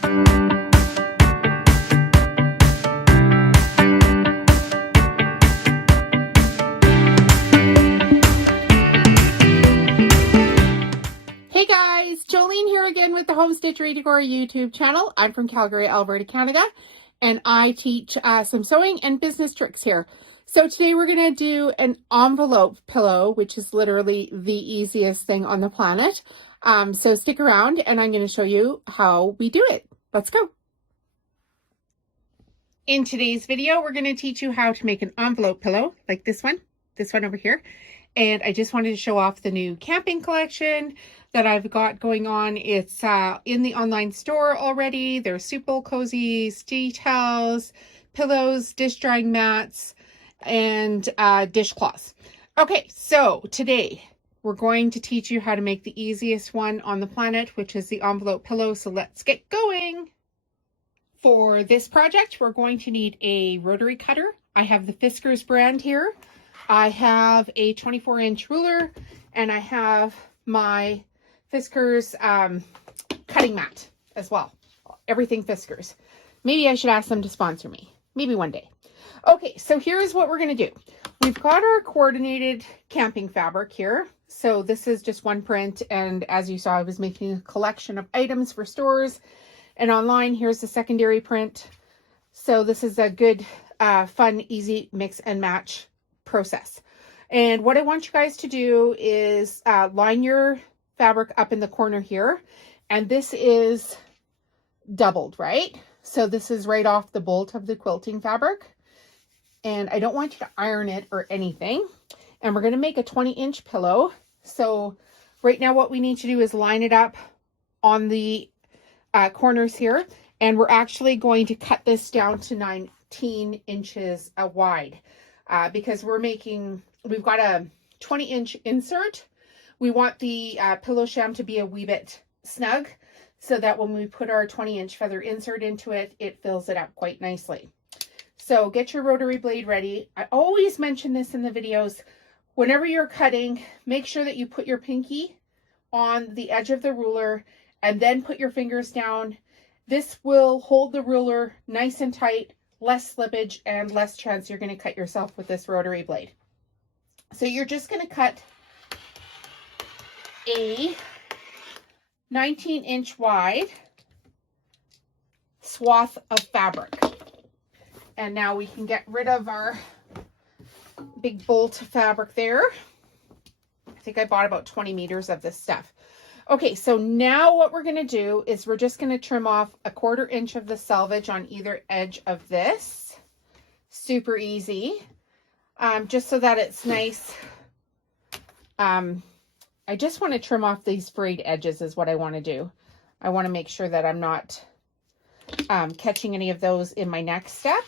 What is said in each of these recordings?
Hey guys, Jolene here again with the Home Stitchery Decor YouTube channel. I'm from Calgary, Alberta, Canada, and I teach some sewing and business tricks here. So today we're going to do an envelope pillow, which is literally the easiest thing on the planet. So stick around and I'm going to show you how we do it. Let's go. In today's video, we're going to teach you how to make an envelope pillow like this one over here. And I just wanted to show off the new camping collection that I've got going on. It's in the online store already. There's soup bowl cozies, tea towels, pillows, dish drying mats, and dishcloths. Okay, so today we're going to teach you how to make the easiest one on the planet, which is the envelope pillow. So let's get going. For this project, we're going to need a rotary cutter. I have the Fiskars brand here. I have a 24-inch ruler, and I have my Fiskars cutting mat as well. Everything Fiskars. Maybe I should ask them to sponsor me. Maybe one day. Okay, so here's what we're going to do. We've got our coordinated camping fabric here. So this is just one print, and as you saw, I was making a collection of items for stores and online. Here's the secondary print. So this is a good, fun, easy mix and match process. And what I want you guys to do is line your fabric up in the corner here, and this is doubled, right? So this is right off the bolt of the quilting fabric, and I don't want you to iron it or anything. And we're going to make a 20-inch pillow. So right now what we need to do is line it up on the corners here, and we're actually going to cut this down to 19 inches wide because we've got a 20-inch insert. We want the pillow sham to be a wee bit snug so that when we put our 20-inch feather insert into it, it fills it up quite nicely. So get your rotary blade ready. I always mention this in the videos. Whenever you're cutting, make sure that you put your pinky on the edge of the ruler and then put your fingers down. This will hold the ruler nice and tight, less slippage, and less chance you're going to cut yourself with this rotary blade. So you're just going to cut a 19-inch wide swath of fabric. And now we can get rid of our big bolt of fabric there. I think I bought about 20 meters of this stuff. Okay, so now what we're going to do is we're just going to trim off a 1/4 inch of the selvage on either edge of this. Super easy. Just so that it's nice. I just want to trim off these frayed edges is what I want to do. I want to make sure that I'm not catching any of those in my next step.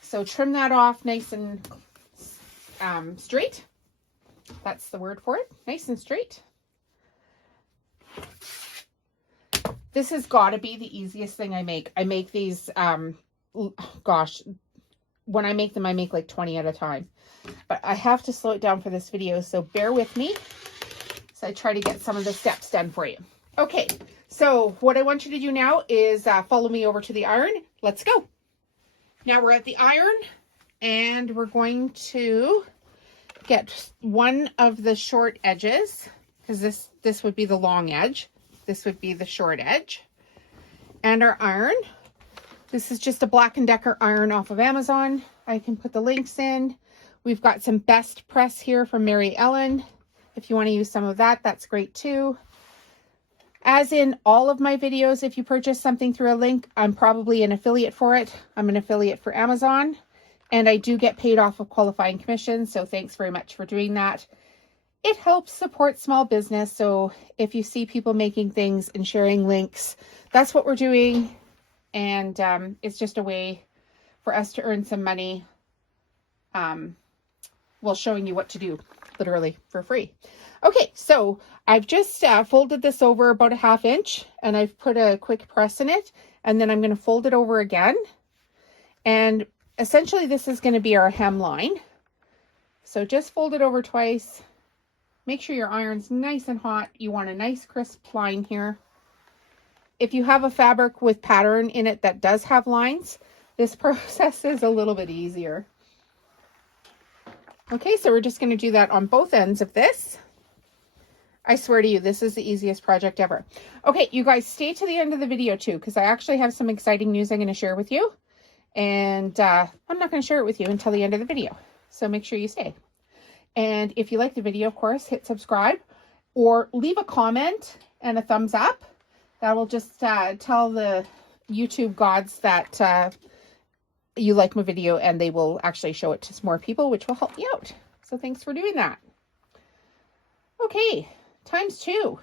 So trim that off nice and straight. That's the word for it. Nice and straight. This has got to be the easiest thing I make. I make these, gosh, when I make them, I make like 20 at a time. But I have to slow it down for this video, so bear with me. So I try to get some of the steps done for you. Okay, so what I want you to do now is follow me over to the iron. Let's go. Now we're at the iron, and we're going to get one of the short edges, because this would be the long edge. This would be the short edge. And our iron. This is just a Black & Decker iron off of Amazon. I can put the links in. We've got some Best Press here from Mary Ellen. If you want to use some of that, that's great too. As in all of my videos, if you purchase something through a link, I'm probably an affiliate for it. I'm an affiliate for Amazon, and I do get paid off of qualifying commissions, so thanks very much for doing that. It helps support small business, so if you see people making things and sharing links, that's what we're doing, and it's just a way for us to earn some money while showing you what to do, literally for free. Okay, so I've just folded this over about a 1/2 inch, and I've put a quick press in it, and then I'm going to fold it over again, and essentially this is going to be our hemline. So just fold it over twice. Make sure your iron's nice and hot. You want a nice crisp line here. if you have a fabric with pattern in it that does have lines, this process is a little bit easier. Okay, so we're just going to do that on both ends of this. I swear to you, this is the easiest project ever. Okay, you guys stay to the end of the video too, because I actually have some exciting news I'm going to share with you. And I'm not going to share it with you until the end of the video. So make sure you stay. And if you like the video, of course, hit subscribe or leave a comment and a thumbs up. That will just tell the YouTube gods that you like my video, and they will actually show it to some more people, which will help me out. So thanks for doing that. Okay, times 2.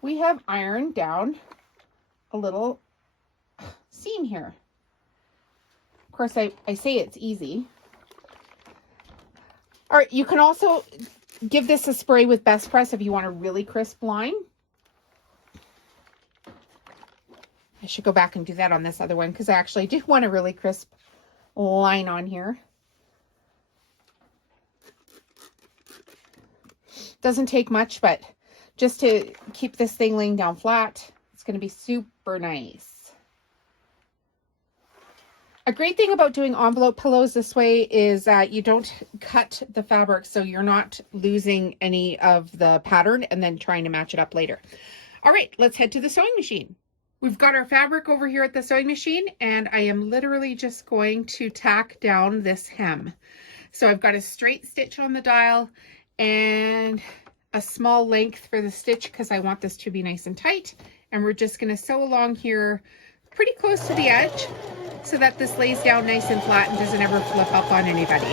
We have ironed down a little seam here. Of course, I say it's easy. All right, you can also give this a spray with Best Press if you want a really crisp line. I should go back and do that on this other one because I actually do want a really crisp line on here. Doesn't take much, but just to keep this thing laying down flat, it's going to be super nice. A great thing about doing envelope pillows this way is that you don't cut the fabric, so you're not losing any of the pattern and then trying to match it up later. All right, let's head to the sewing machine. We've got our fabric over here at the sewing machine, and I am literally just going to tack down this hem. So I've got a straight stitch on the dial and a small length for the stitch because I want this to be nice and tight. And we're just going to sew along here pretty close to the edge so that this lays down nice and flat and doesn't ever flip up on anybody.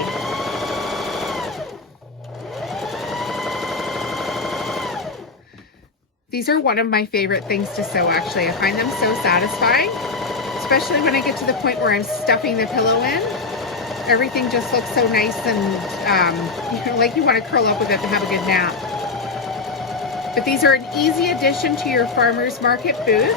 These are one of my favorite things to sew, actually. I find them so satisfying, especially when I get to the point where I'm stuffing the pillow in. Everything just looks so nice and, you know, like you want to curl up with it to have a good nap. But these are an easy addition to your farmer's market booth.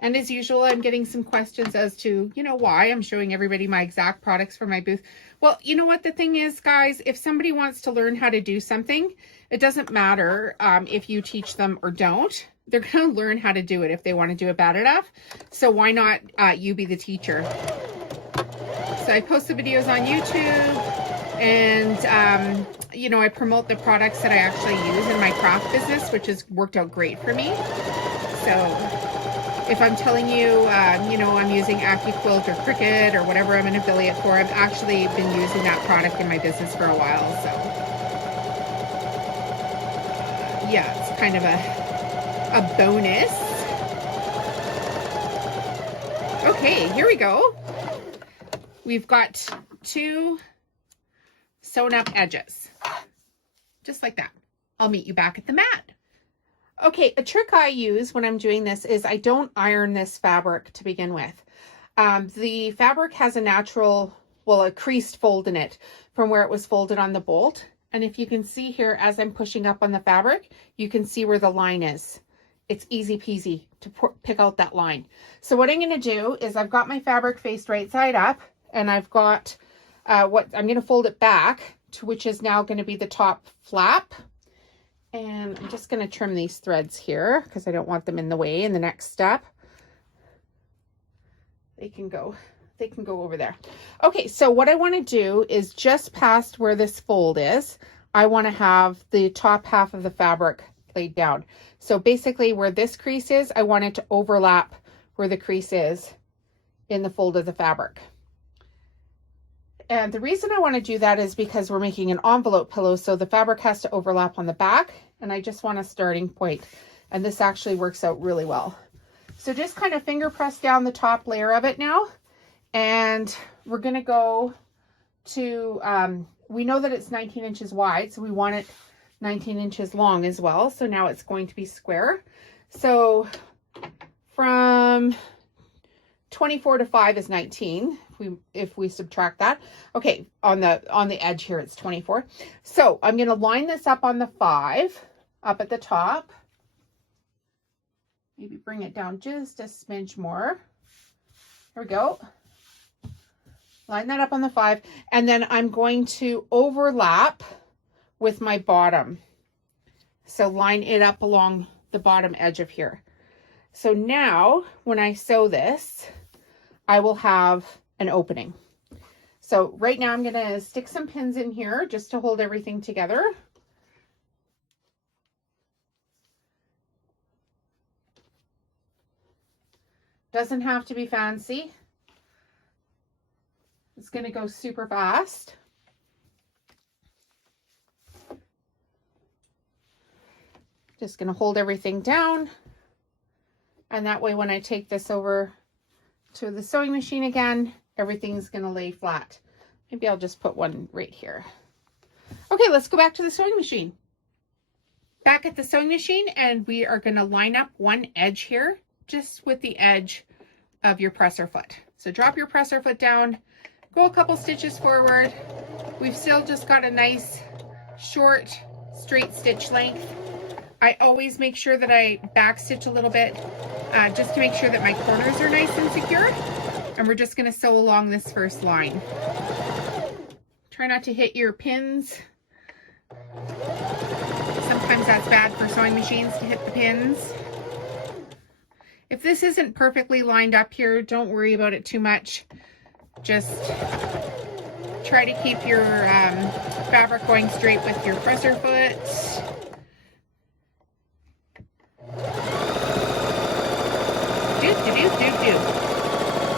And as usual, I'm getting some questions as to, you know, why I'm showing everybody my exact products for my booth. Well, you know what the thing is, guys, if somebody wants to learn how to do something, it doesn't matter if you teach them or don't. They're going to learn how to do it if they want to do it bad enough. So why not you be the teacher? So I post the videos on YouTube, and, you know, I promote the products that I actually use in my craft business, which has worked out great for me. So if I'm telling you, you know, I'm using Accuquilt or Cricut or whatever I'm an affiliate for, I've actually been using that product in my business for a while. So yeah, it's kind of a bonus. Okay, here we go. We've got 2 sewn up edges, just like that. I'll meet you back at the mat. Okay, a trick I use when I'm doing this is I don't iron this fabric to begin with. The fabric has a natural, well, a creased fold in it from where it was folded on the bolt. And if you can see here, as I'm pushing up on the fabric, you can see where the line is. It's easy peasy to pick out that line. So what I'm going to do is I've got my fabric faced right side up, and I've got what I'm going to fold it back to, which is now going to be the top flap. And I'm just going to trim these threads here because I don't want them in the way in the next step. They can go over there. Okay, so what I want to do is just past where this fold is, I want to have the top half of the fabric laid down. So basically where this crease is, I want it to overlap where the crease is in the fold of the fabric. And the reason I want to do that is because we're making an envelope pillow, so the fabric has to overlap on the back, and I just want a starting point. And this actually works out really well. So just kind of finger press down the top layer of it now, and we're going to go to, we know that it's 19 inches wide, so we want it 19 inches long as well. So now it's going to be square. So from 24 to 5 is 19. If we subtract that. Okay, on the edge here it's 24. So I'm going to line this up on the 5 up at the top. Maybe bring it down just a smidge more. There we go. Line that up on the 5, and then I'm going to overlap with my bottom. So line it up along the bottom edge of here. So now when I sew this, I will have an opening. So right now I'm going to stick some pins in here just to hold everything together. Doesn't have to be fancy. It's going to go super fast. Just going to hold everything down. And that way when I take this over to the sewing machine again, everything's going to lay flat. Maybe I'll just put one right here. Okay, let's go back to the sewing machine. Back at the sewing machine, and we are going to line up one edge here, just with the edge of your presser foot. So drop your presser foot down, go a couple stitches forward. We've still just got a nice short straight stitch length. I always make sure that I back stitch a little bit just to make sure that my corners are nice and secure. And we're just going to sew along this first line. Try not to hit your pins. Sometimes that's bad for sewing machines to hit the pins. If this isn't perfectly lined up here, don't worry about it too much. Just try to keep your fabric going straight with your presser foot.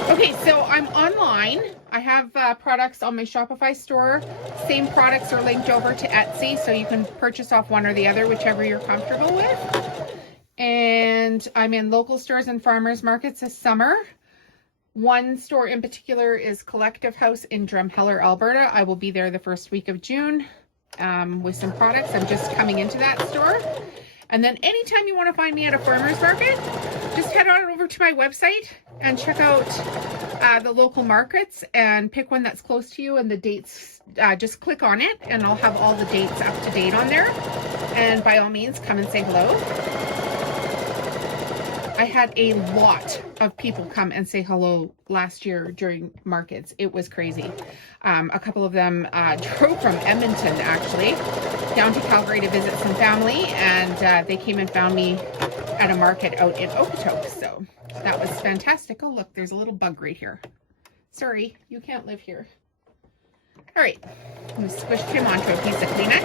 Okay, so I'm online. I have products on my Shopify store. Same products are linked over to Etsy, so you can purchase off one or the other, whichever you're comfortable with. And I'm in local stores and farmers markets this summer. One store in particular is Collective House in Drumheller, Alberta. I will be there the first week of June with some products. I'm just coming into that store. And then anytime you want to find me at a farmer's market, just head on over to my website and check out the local markets and pick one that's close to you, and the dates, just click on it and I'll have all the dates up to date on there. And by all means, come and say hello. I had a lot of people come and say hello last year during markets. It was crazy. A couple of them drove from Edmonton, actually, down to Calgary to visit some family, and they came and found me at a market out in Okotoks. So that was fantastic. Oh, look, there's a little bug right here. Sorry, you can't live here. All right, I'm going to squish him onto a piece of Kleenex.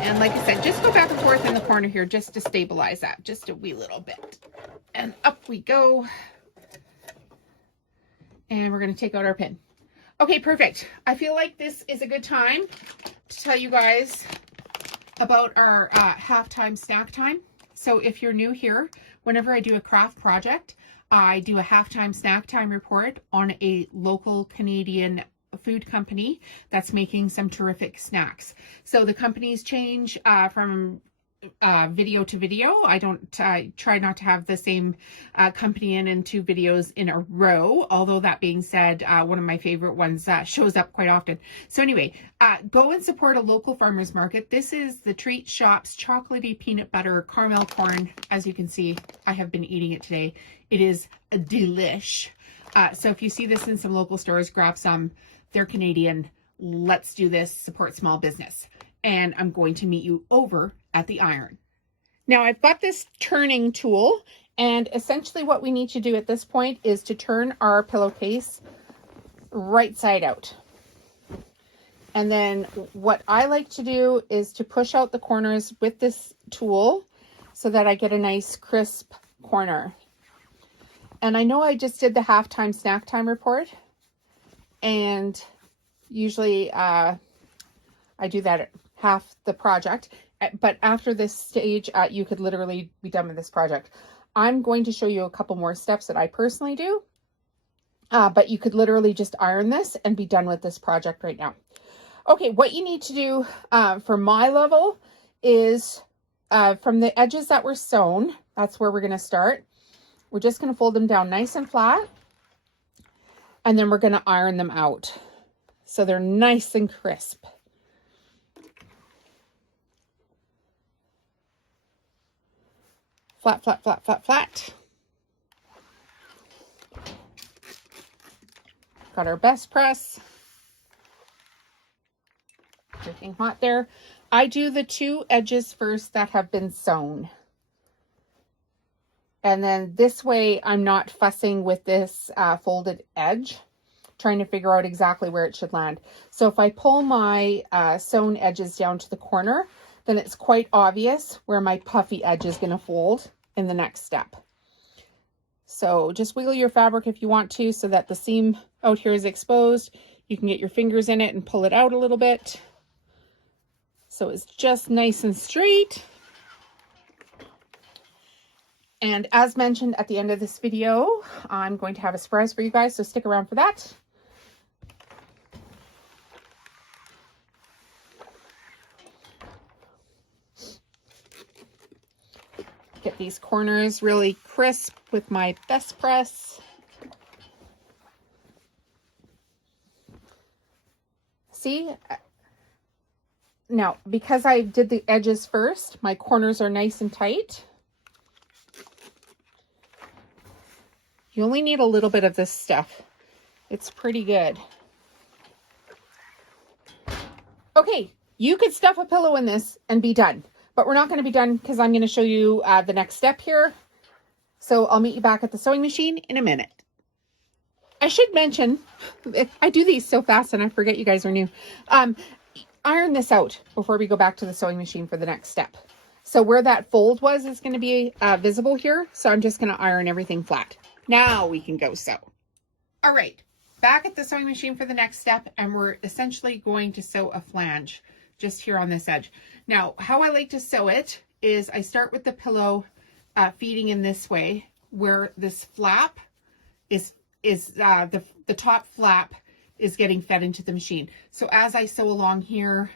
And like I said, just go back and forth in the corner here just to stabilize that, just a wee little bit. And up we go. And we're going to take out our pin. Okay, perfect. I feel like this is a good time to tell you guys about our halftime snack time. So if you're new here, whenever I do a craft project, I do a halftime snack time report on a local Canadian food company that's making some terrific snacks. So the companies change from video to video. I try not to have the same company in 2 videos in a row, although that being said, one of my favorite ones shows up quite often. So anyway, go and support a local farmers market. This is the Treat Shop's chocolatey peanut butter caramel corn. As you can see, I have been eating it today. It is a delish. So if you see this in some local stores, grab some. They're Canadian. Let's do this. Support small business. And I'm going to meet you over at the iron. Now I've got this turning tool, and essentially what we need to do at this point is to turn our pillowcase right side out. And then what I like to do is to push out the corners with this tool so that I get a nice crisp corner. And I know I just did the halftime snack time report, and usually I do that at half the project, but after this stage you could literally be done with this project. I'm going to show you a couple more steps that I personally do, but you could literally just iron this and be done with this project right now. Okay, what you need to do for my level is from the edges that were sewn, that's where we're going to start. We're just going to fold them down nice and flat, and then we're going to iron them out so they're nice and crisp. Flat, flat, flat, flat, flat. Got our best press. everything hot there. I do the 2 edges first that have been sewn. And then this way I'm not fussing with this folded edge, trying to figure out exactly where it should land. So if I pull my sewn edges down to the corner, then it's quite obvious where my puffy edge is going to fold in the next step. So just wiggle your fabric if you want to, so that the seam out here is exposed. You can get your fingers in it and pull it out a little bit, so it's just nice and straight. And as mentioned at the end of this video, I'm going to have a surprise for you guys, so stick around for that. Get these corners really crisp with my best press. See? Now, because I did the edges first, my corners are nice and tight. You only need a little bit of this stuff. It's pretty good. Okay, you could stuff a pillow in this and be done. But we're not going to be done because I'm going to show you the next step here. So I'll meet you back at the sewing machine in a minute. I should mention, I do these so fast and I forget you guys are new. Iron this out before we go back to the sewing machine for the next step. So where that fold was is going to be visible here. So I'm just going to iron everything flat. Now we can go sew. All right, back at the sewing machine for the next step, and we're essentially going to sew a flange just here on this edge. Now, how I like to sew it is I start with the pillow feeding in this way, where this flap is the top flap is getting fed into the machine. So as I sew along here,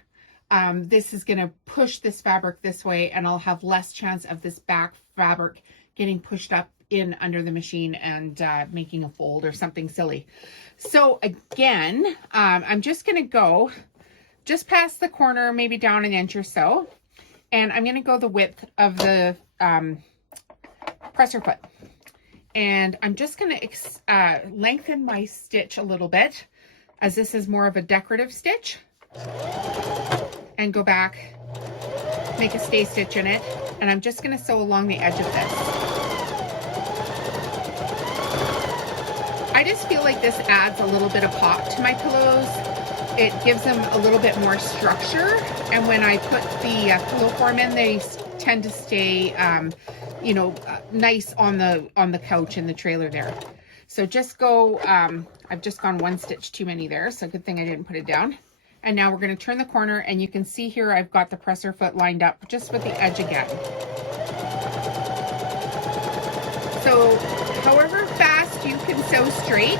this is going to push this fabric this way, and I'll have less chance of this back fabric getting pushed up in under the machine and making a fold or something silly. So again, I'm just going to go just past the corner, maybe down an inch or so. And I'm going to go the width of the presser foot. And I'm just going to lengthen my stitch a little bit, as this is more of a decorative stitch. And go back, make a stay stitch in it. And I'm just going to sew along the edge of this. I just feel like this adds a little bit of pop to my pillows. It gives them a little bit more structure, and when I put the pillow form in, they tend to stay, nice on the couch in the trailer there. So just go. I've just gone 1 stitch too many there, so good thing I didn't put it down. And now we're going to turn the corner, and you can see here I've got the presser foot lined up just with the edge again. So however fast you can sew straight.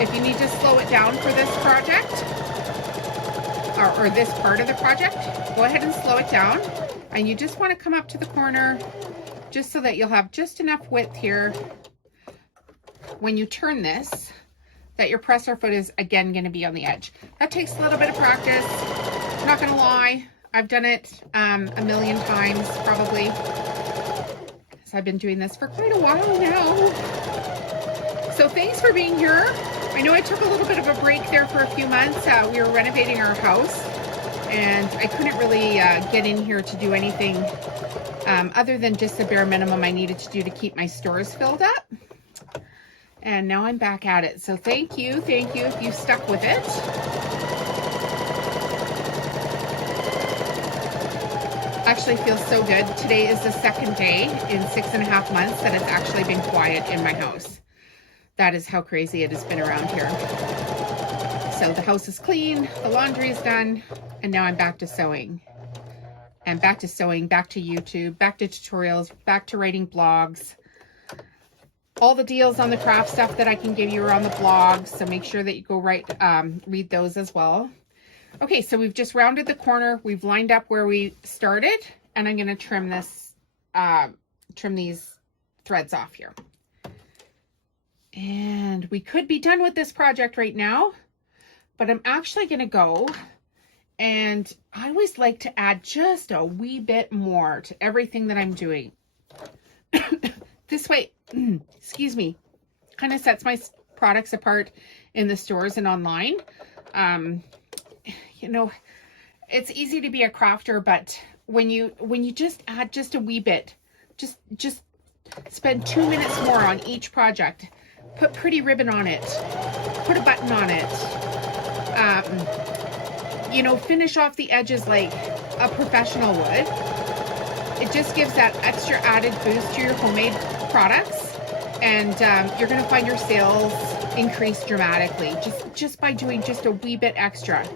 If you need to slow it down for this project, or this part of the project, go ahead and slow it down. And you just want to come up to the corner just so that you'll have just enough width here when you turn this, that your presser foot is again going to be on the edge. That takes a little bit of practice. I'm not going to lie, I've done it a million times probably. So I've been doing this for quite a while now. So thanks for being here. I know I took a little bit of a break there for a few months. We were renovating our house, and I couldn't really get in here to do anything other than just the bare minimum I needed to do to keep my stores filled up. And now I'm back at it. So thank you if you stuck with it. Actually feels so good. Today is the second day in 6.5 months that it's actually been quiet in my house. That is how crazy it has been around here. So the house is clean, the laundry is done, and now I'm back to sewing. And back to sewing, back to YouTube, back to tutorials, back to writing blogs. All the deals on the craft stuff that I can give you are on the blog, so make sure that you go read those as well. Okay, so we've just rounded the corner, we've lined up where we started, and I'm going to trim these threads off here. And we could be done with this project right now, but I'm actually going to go, and I always like to add just a wee bit more to everything that I'm doing. This way, excuse me, kind of sets my products apart in the stores and online. you know, it's easy to be a crafter, but when you just add just a wee bit, just spend 2 minutes more on each project, put pretty ribbon on it, put a button on it, you know, finish off the edges like a professional would. It just gives that extra added boost to your homemade products, and you're going to find your sales increase dramatically just by doing just a wee bit extra.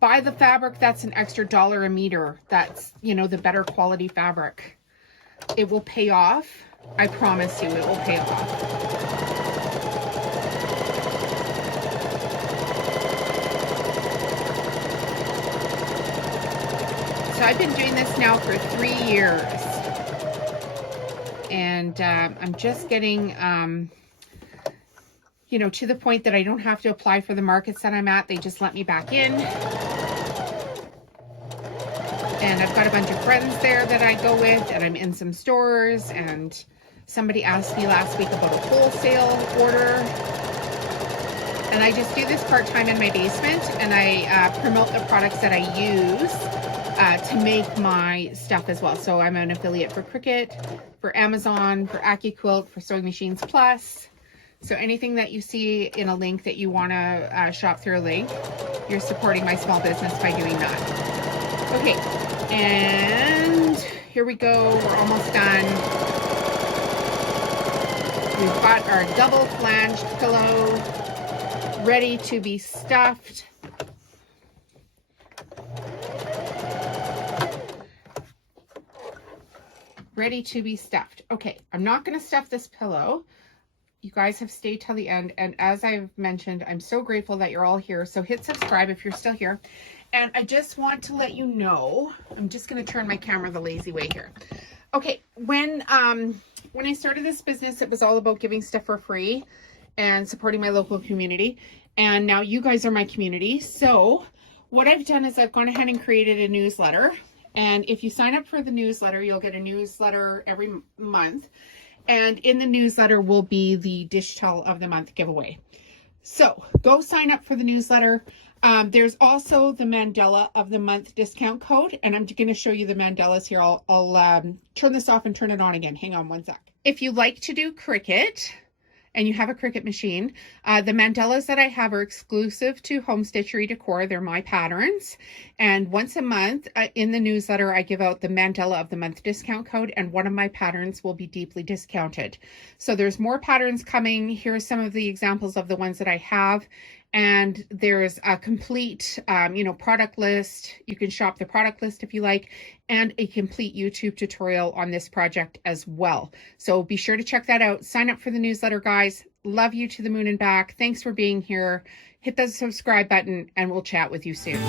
Buy the fabric that's an extra $1 a meter. That's, you know, the better quality fabric. It will pay off. I promise you, it will pay off. So I've been doing this now for 3 years, and I'm just getting, you know, to the point that I don't have to apply for the markets that I'm at. They just let me back in. And I've got a bunch of friends there that I go with, and I'm in some stores, and somebody asked me last week about a wholesale order. And I just do this part-time in my basement, and I promote the products that I use to make my stuff as well. So I'm an affiliate for Cricut, for Amazon, for Accuquilt, for Sewing Machines Plus. So anything that you see in a link that you want to shop through a link, you're supporting my small business by doing that. Okay, and here we go. We're almost done. We've got our double flanged pillow ready to be stuffed. Ready to be stuffed. Okay, I'm not going to stuff this pillow. You guys have stayed till the end, and as I've mentioned, I'm so grateful that you're all here. So hit subscribe if you're still here. And I just want to let you know, I'm just going to turn my camera the lazy way here. Okay, when I started this business, it was all about giving stuff for free and supporting my local community. And now you guys are my community. So what I've done is I've gone ahead and created a newsletter. And if you sign up for the newsletter, you'll get a newsletter every month. And in the newsletter will be the Dish Towel of the Month giveaway. So go sign up for the newsletter. There's also the Mandela of the Month discount code. And I'm going to show you the Mandelas here. I'll turn this off and turn it on again. Hang on one sec. If you like to do Cricut, and you have a Cricut machine, the mandalas that I have are exclusive to Home Stitchery Decor. They're my patterns. And once a month in the newsletter, I give out the Mandela of the Month discount code, and one of my patterns will be deeply discounted. So there's more patterns coming. Here are some of the examples of the ones that I have. And there's a complete, product list. You can shop the product list if you like, and a complete YouTube tutorial on this project as well. So be sure to check that out. Sign up for the newsletter, guys. Love you to the moon and back. Thanks for being here. Hit that subscribe button, and we'll chat with you soon.